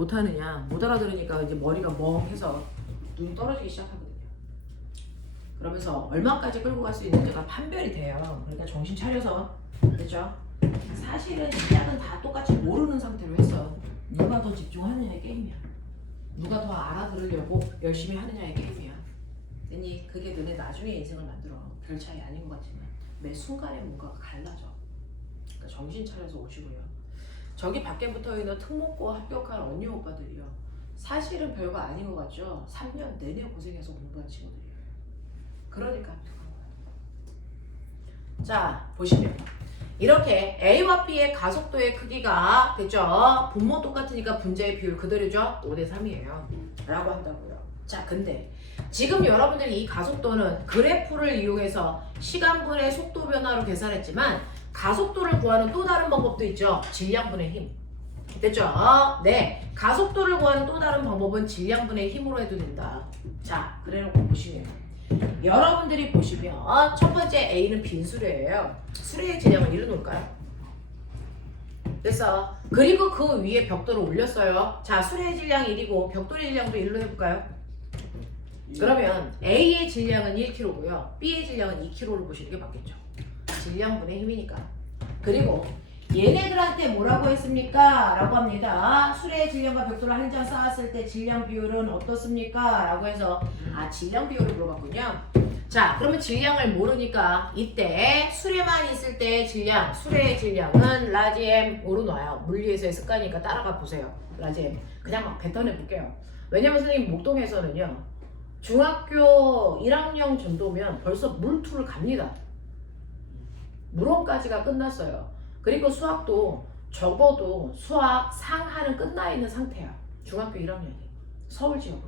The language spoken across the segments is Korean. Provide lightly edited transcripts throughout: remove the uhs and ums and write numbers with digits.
못하느냐, 못 알아들으니까 이제 머리가 멍해서 눈이 떨어지기 시작하거든요. 그러면서 얼마까지 끌고 갈 수 있는지가 판별이 돼요. 그러니까 정신 차려서, 됐죠? 사실은 이 약은 다 똑같이 모르는 상태로 했어. 누가 더 집중하느냐의 게임이야. 누가 더 알아들으려고 열심히 하느냐의 게임이야. 괜히 그게 너네 나중에 인생을 만들어. 별 차이 아닌 것 같지만 매 순간에 뭔가가 갈라져. 그러니까 정신 차려서 오시고요. 저기 밖에 붙어있는 특목고 합격한 언니 오빠들이요, 사실은 별거 아닌 것 같죠? 3년 내내 고생해서 공부한 친구들이에요. 그러니까 합격한 거야. 자, 보시면 이렇게 A와 B의 가속도의 크기가 됐죠? 분모 똑같으니까 분자의 비율 그대로죠? 5대3이에요 라고 한다고요. 자, 근데 지금 여러분들이 이 가속도는 그래프를 이용해서 시간분의 속도 변화로 계산했지만 가속도를 구하는 또 다른 방법도 있죠. 질량분의 힘. 됐죠? 네. 가속도를 구하는 또 다른 방법은 질량분의 힘으로 해도 된다. 자, 그래놓고 보시면 여러분들이 보시면 첫 번째 A는 빈 수레예요. 수레의 질량을 이루 놓을까요? 됐어. 그리고 그 위에 벽돌을 올렸어요. 자, 수레의 질량 1이고 벽돌의 질량도 1로 해볼까요? 그러면 A의 질량은 1kg고요. B의 질량은 2kg를 보시는 게 맞겠죠. 질량분의 힘이니까. 그리고 얘네들한테 뭐라고 했습니까? 라고 합니다. 수레의 질량과 벽돌을 한 장 쌓았을 때 질량 비율은 어떻습니까? 라고 해서 질량 비율을 물어봤군요. 자, 그러면 질량을 모르니까 이때 수레만 있을 때 질량, 수레의 질량은 라지 M으로 놔요. 물리에서의 습관이니까 따라가 보세요. 라지 M. 그냥 막 뱉어내 볼게요. 왜냐면 선생님 목동에서는요, 중학교 1학년 정도면 벌써 물투를 갑니다. 물원까지가 끝났어요. 그리고 수학도 적어도 수학 상하는 끝나 있는 상태야. 중학교 1학년이. 서울 지역은.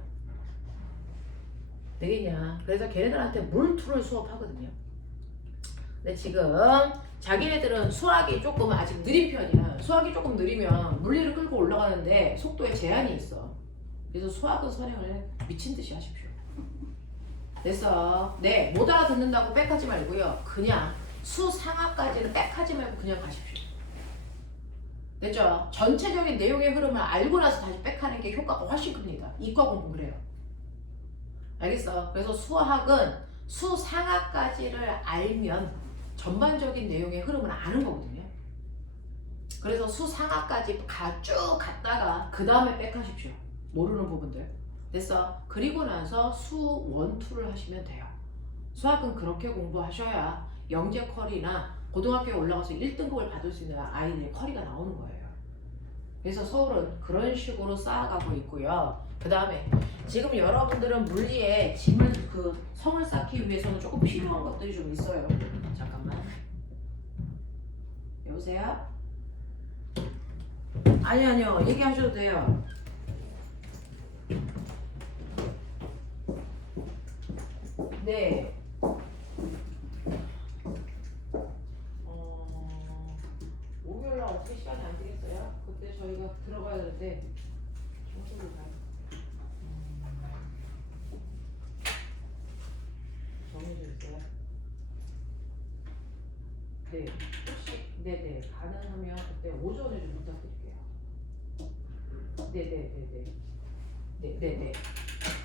되겠냐. 그래서 걔네들한테 물투를 수업하거든요. 근데 지금 자기네들은 수학이 조금 아직 느린 편이야. 수학이 조금 느리면 물리를 끌고 올라가는데 속도에 제한이 있어. 그래서 수학은 선행을 미친 듯이 하십시오. 됐어. 네, 못 알아듣는다고 빽하지 말고요. 그냥 수상하까지는 빽하지 말고 그냥 가십시오. 됐죠? 전체적인 내용의 흐름을 알고 나서 다시 빽하는 게 효과가 훨씬 큽니다. 이과 공부 그래요. 알겠어? 그래서 수학은 수상하까지를 알면 전반적인 내용의 흐름을 아는 거거든요. 그래서 수상하까지 쭉 갔다가 그 다음에 빽하십시오. 모르는 부분들. 됐어? 그리고 나서 수원투를 하시면 돼요. 수학은 그렇게 공부하셔야 영재 컬이나 고등학교에 올라가서 1등급을 받을 수 있는 아이들의 컬이가 나오는 거예요. 그래서 서울은 그런 식으로 쌓아가고 있고요. 그 다음에 지금 여러분들은 물리에 짐을 성을 쌓기 위해서는 조금 필요한 것들이 좀 있어요. 잠깐만. 여보세요? 아니요. 얘기하셔도 돼요. 네. 목요일날 어떻게 시간이 안 되겠어요? 그때 저희가 들어가야 되는데 청소를 가요. 정해주세요. 네. 혹시 네네 가능하면 그때 오전에 좀 부탁드릴게요. 네네네네.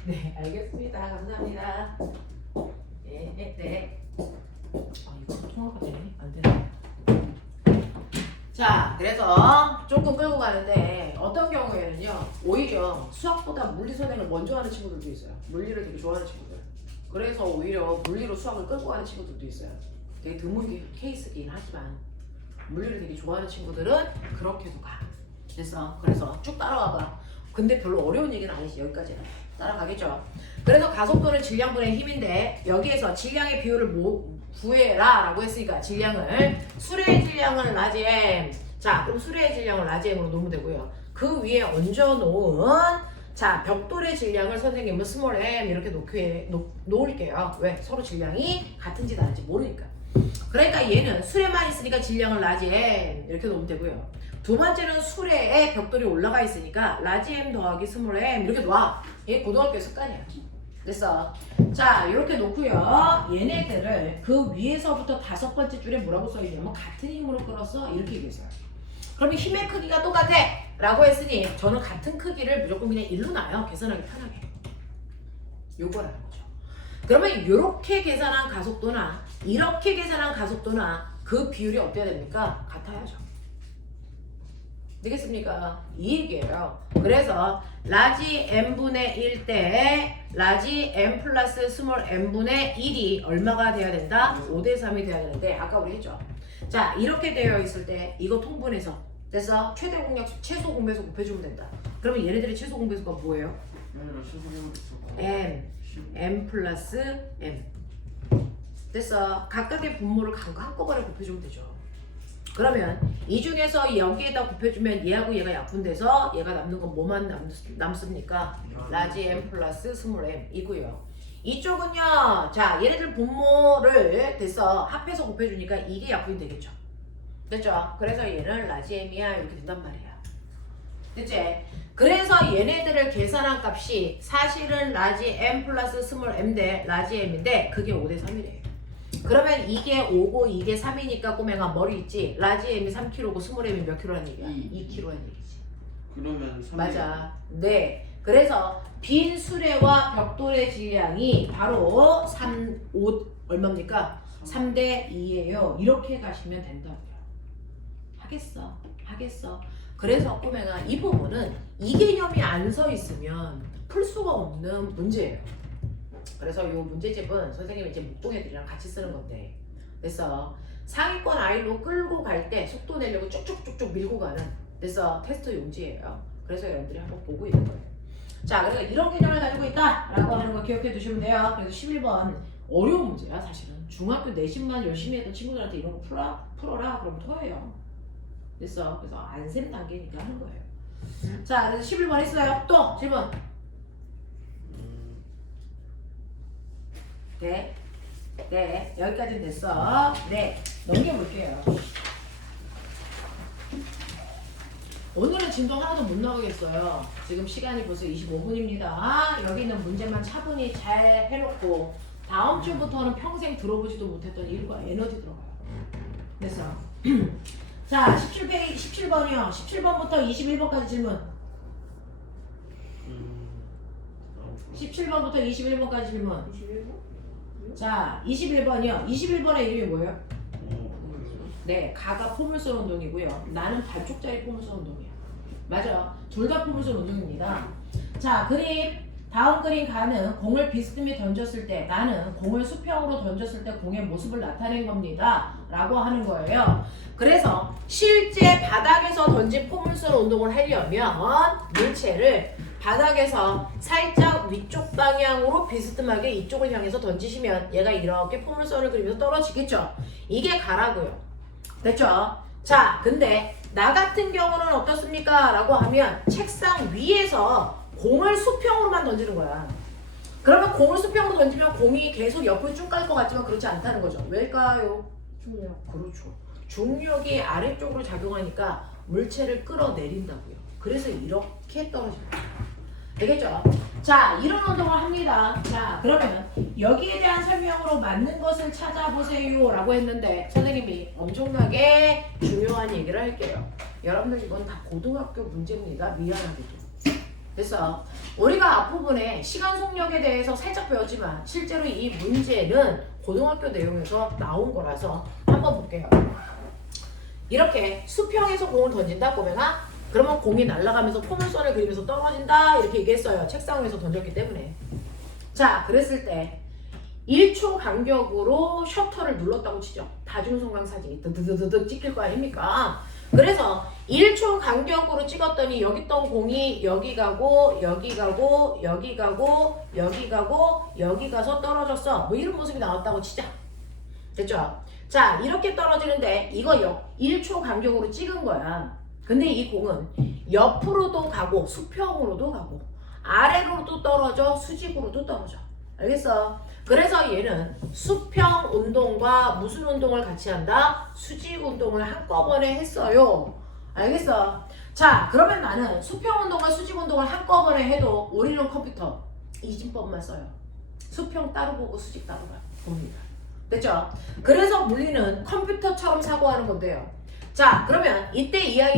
네, 알겠습니다. 감사합니다. 네. 이거 통화가 되네? 안 되네. 자, 그래서 조금 끌고 가는데 어떤 경우에는요, 오히려 수학보다 물리 선행을 먼저 하는 친구들도 있어요. 물리를 되게 좋아하는 친구들. 그래서 오히려 물리로 수학을 끌고 가는 친구들도 있어요. 되게 드문 케이스긴 하지만 물리를 되게 좋아하는 친구들은 그렇게도 가. 됐어. 그래서 쭉 따라와봐. 근데 별로 어려운 얘기는 아니지. 여기까지는 따라가겠죠. 그래서 가속도는 질량분의 힘인데 여기에서 질량의 비율을 구해라 라고 했으니까 질량을, 수레의 질량은 라지 M. 자, 그럼 수레의 질량을 라지 M으로 놓으면 되고요. 그 위에 얹어놓은 자, 벽돌의 질량을 선생님은 스몰 m 이렇게 놓을게요. 왜? 서로 질량이 같은지 다른지 모르니까. 그러니까 얘는 수레만 있으니까 질량을 라지 M 이렇게 놓으면 되고요. 두 번째는 수레에 벽돌이 올라가 있으니까 라지 M 더하기 스몰 m 이렇게 놔. 얘 고등학교 습관이야. 됐어. 자, 이렇게 놓고요. 얘네들을 그 위에서부터 5번째 줄에 뭐라고 써있냐면 같은 힘으로 끌었어. 이렇게 얘기했어요. 그러면 힘의 크기가 똑같아. 라고 했으니 저는 같은 크기를 무조건 그냥 1로 놔요. 계산하기 편하게. 요거라는 거죠. 그러면 이렇게 계산한 가속도나 이렇게 계산한 가속도나 그 비율이 어때야 됩니까? 같아야죠. 되겠습니까? 이 얘기예요. 그래서 라지 n분의 1 대 라지 n 플러스 스몰 n분의 1이 얼마가 돼야 된다? 5대 3이 돼야 되는데 아까 우리 했죠. 자, 이렇게 되어 있을 때 이거 통분해서 그래서 최대 공약 최소 공배수 곱해주면 된다. 그러면 얘네들의 최소 공배수가 뭐예요? n 플러스 m. 됐어. 각각의 분모를 한꺼번에 곱해주면 되죠. 그러면 이 중에서 여기에다 곱해주면 얘하고 얘가 약분돼서 얘가 남는 건 뭐만 남습니까? 라지 m 플러스 스몰 m 이고요. 이쪽은요. 자, 얘네들 분모를 됐어. 합해서 곱해주니까 이게 약분이 되겠죠. 됐죠? 그래서 얘는 라지 m이야 이렇게 된단 말이야. 됐지? 그래서 얘네들을 계산한 값이 사실은 라지 m 플러스 스몰 m 대 라지 m인데 그게 5대 3이래요. 그러면 이게 5고 이게 3이니까 꼬맹아 머리 있지? 라지 m이 3kg고 스몰 m이 몇 kg라는 얘기야? 2kg라는 얘기지. 그러면 3. 맞아. 네. 그래서 빈 수레와 벽돌의 질량이 바로 5 얼마입니까? 3대 2예요. 이렇게 가시면 된다고요. 하겠어. 그래서 꼬맹아 이 부분은 이 개념이 안 서 있으면 풀 수가 없는 문제예요. 그래서 이 문제집은 선생님이 이제 목동애들이랑 같이 쓰는 건데 그래서 상위권 아이로 끌고 갈 때 속도 내려고 쭉쭉쭉쭉 밀고 가는 그래서 테스트 용지예요. 그래서 여러분들이 한번 보고 있는 거예요. 자, 그래서 이런 개념을 가지고 있다라고 하는 거 기억해 두시면 돼요. 그래서 11번 어려운 문제야 사실은. 중학교 내신만 열심히 했던 친구들한테 이런 거 풀어라 그러면 토해요. 됐어. 그래서 안셈 단계니까 하는 거예요. 자, 그래서 11번 했어요. 또 질문. 네, 여기까지는 됐어. 네, 넘겨볼게요. 오늘은 진도 하나도 못 나가겠어요. 지금 시간이 벌써 25분입니다. 여기 있는 문제만 차분히 잘 해놓고 다음 주부터는 평생 들어보지도 못했던 일과 에너지 들어가요. 됐어. 자, 17번이요. 17번부터 21번까지 질문. 17번부터 21번까지 질문. 21번? 자, 21번이요. 21번의 이름이 뭐예요? 네, 가가 포물선 운동이고요. 나는 발쪽짜리 포물선 운동이야. 맞아. 둘 다 포물선 운동입니다. 자, 그림. 다음 그림 가는 공을 비스듬히 던졌을 때 나는 공을 수평으로 던졌을 때 공의 모습을 나타낸 겁니다. 라고 하는 거예요. 그래서 실제 바닥에서 던진 포물선 운동을 하려면 물체를 바닥에서 살짝 위쪽 방향으로 비스듬하게 이쪽을 향해서 던지시면 얘가 이렇게 포물선을 그리면서 떨어지겠죠. 이게 가라고요. 됐죠? 자, 근데 나 같은 경우는 어떻습니까? 라고 하면 책상 위에서 공을 수평으로만 던지는 거야. 그러면 공을 수평으로 던지면 공이 계속 옆으로 쭉 갈 것 같지만 그렇지 않다는 거죠. 왜일까요? 중력. 그렇죠. 중력이 아래쪽으로 작용하니까 물체를 끌어내린다고요. 그래서 이렇게 떨어집니다. 되겠죠? 자, 이런 운동을 합니다. 자, 그러면 여기에 대한 설명으로 맞는 것을 찾아보세요 라고 했는데 선생님이 엄청나게 중요한 얘기를 할게요. 여러분들 이건 다 고등학교 문제입니다. 미안하게도. 됐어. 우리가 앞부분에 시간 속력에 대해서 살짝 배웠지만 실제로 이 문제는 고등학교 내용에서 나온 거라서 한번 볼게요. 이렇게 수평에서 공을 던진다 꼬맹아? 그러면 공이 날아가면서 포물선을 그리면서 떨어진다 이렇게 얘기했어요. 책상 위에서 던졌기 때문에. 자, 그랬을 때 1초 간격으로 셔터를 눌렀다고 치죠. 다중성광 사진이 드드드드득 찍힐 거 아닙니까? 그래서 1초 간격으로 찍었더니 여기 있던 공이 여기 가고 여기 가고 여기 가고 여기 가고 여기 가서 떨어졌어. 뭐 이런 모습이 나왔다고 치자. 됐죠? 자, 이렇게 떨어지는데 이거 1초 간격으로 찍은 거야. 근데 이 공은 옆으로도 가고 수평으로도 가고 아래로도 떨어져 수직으로도 떨어져. 알겠어? 그래서 얘는 수평 운동과 무슨 운동을 같이 한다? 수직 운동을 한꺼번에 했어요. 알겠어? 자, 그러면 나는 수평 운동과 수직 운동을 한꺼번에 해도 우리는 컴퓨터 이진법만 써요. 수평 따로 보고 수직 따로 봅니다. 됐죠? 그래서 물리는 컴퓨터처럼 사고하는 건데요. 자, 그러면 이때 이야기